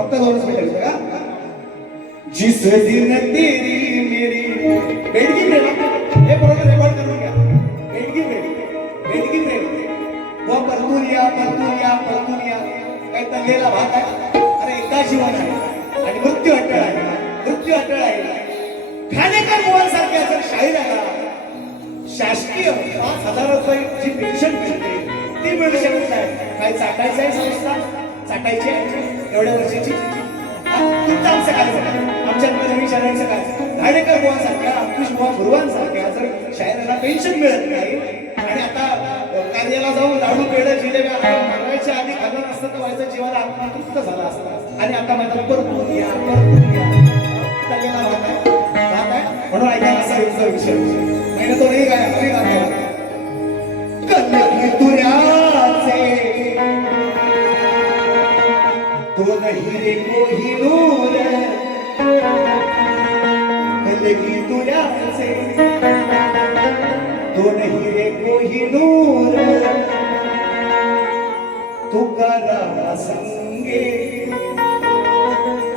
फक्त दोनच मिनिट का? जिस दिन तेरी मेरी बेडगी प्रेम, हे बरोबर रेकॉर्ड करून घ्या. बेडगी प्रेम वो परतुनिया काय तल्लेला भाग आहे. अरे एकदा जीवन आहे आणि मृत्यू अटळ आहे. खानेकर बुवांसारखे जर शाहीर आला, शासकीय 5,000 रुपये जी पेन्शन मिळते ती मिळू शकत नाही. काय चाटायचं आहे संस्था, चाटायची आहे एवढ्या वर्षाची. तुमचं आमचं काय आमच्या शहरांचं काय? खानेकर बुवांसारख्या, अंकुश बुवा गुरुवांसारख्या जर शाहिराला पेन्शन मिळत नाही आणि आता कार्याला जाऊन लाडू पेढे जिलेबी मागवायच्या आधी खाल्लं नसतं तर व्हायचं जीवाला आत्मतृप्त झाला असता. आणि आता माझा परतून या म्हणून ऐकायला असा विषय महिना तो नाही काय आम्ही गातो कलगी तुऱ्याचे दोन हिरे कोहिनूर, कलगी तुऱ्याचे दोन हिरे कोहिनूर, तुकाराम संगे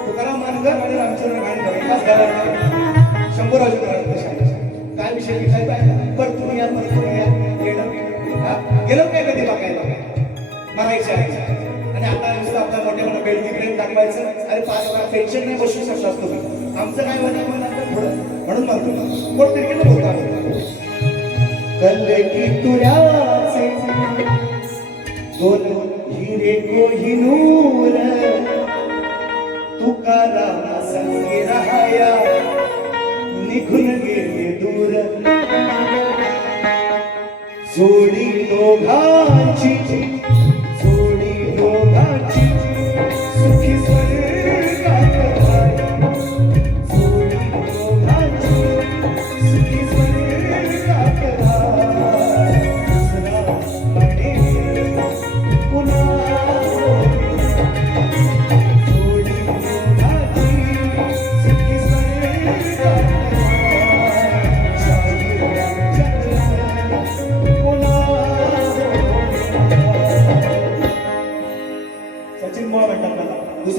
तुकाराम मानकर आणि रामचंद्र गाडकर एकाच घरात 100 वर्ष काय विषय लिखाय पाहिजे. परतुनिया गेलो काय कधी बघायला मरायचे आहे. आणि आता नुसतं आपल्या मोठ्या मोठ्या बेडगी प्रेम दाखवायचं. अरे 5 वेळा पेन्शन नाही बसू शकता तुम्ही. आमचं काय होतं म्हणून म्हणतो कोण तरी बोलतो. कलगी तुऱ्याचे दोन हिरे कोहिनूर, तुकाराम संगे राहाया निघून गेले दूर, जोडी दोघा